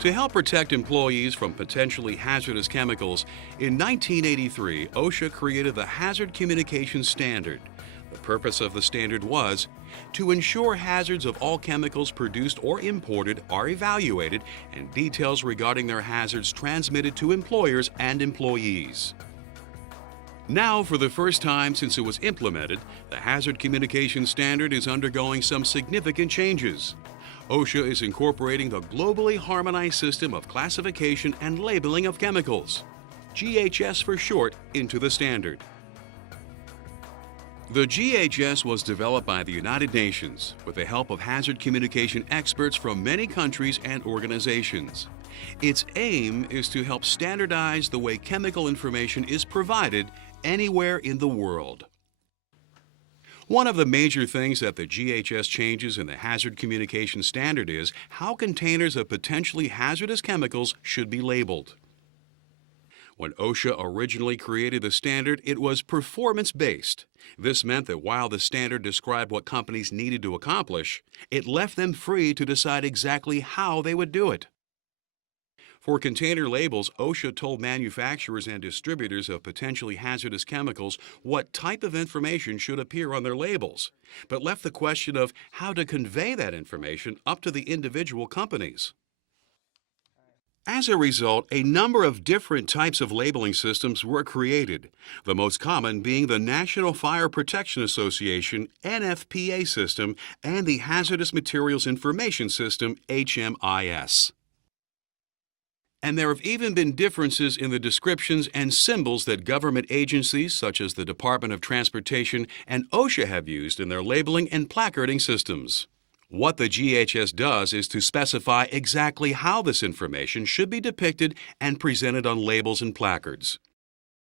To help protect employees from potentially hazardous chemicals, in 1983, OSHA created the Hazard Communication Standard. The purpose of the standard was to ensure hazards of all chemicals produced or imported are evaluated and details regarding their hazards transmitted to employers and employees. Now, for the first time since it was implemented, the Hazard Communication Standard is undergoing some significant changes. OSHA is incorporating the globally harmonized system of classification and labeling of chemicals, GHS for short, into the standard. The GHS was developed by the United Nations with the help of hazard communication experts from many countries and organizations. Its aim is to help standardize the way chemical information is provided anywhere in the world. One of the major things that the GHS changes in the Hazard Communication Standard is how containers of potentially hazardous chemicals should be labeled. When OSHA originally created the standard, it was performance-based. This meant that while the standard described what companies needed to accomplish, it left them free to decide exactly how they would do it. For container labels, OSHA told manufacturers and distributors of potentially hazardous chemicals what type of information should appear on their labels, but left the question of how to convey that information up to the individual companies. As a result, a number of different types of labeling systems were created, the most common being the National Fire Protection Association NFPA system and the Hazardous Materials Information System HMIS. And there have even been differences in the descriptions and symbols that government agencies such as the Department of Transportation and OSHA have used in their labeling and placarding systems. What the GHS does is to specify exactly how this information should be depicted and presented on labels and placards.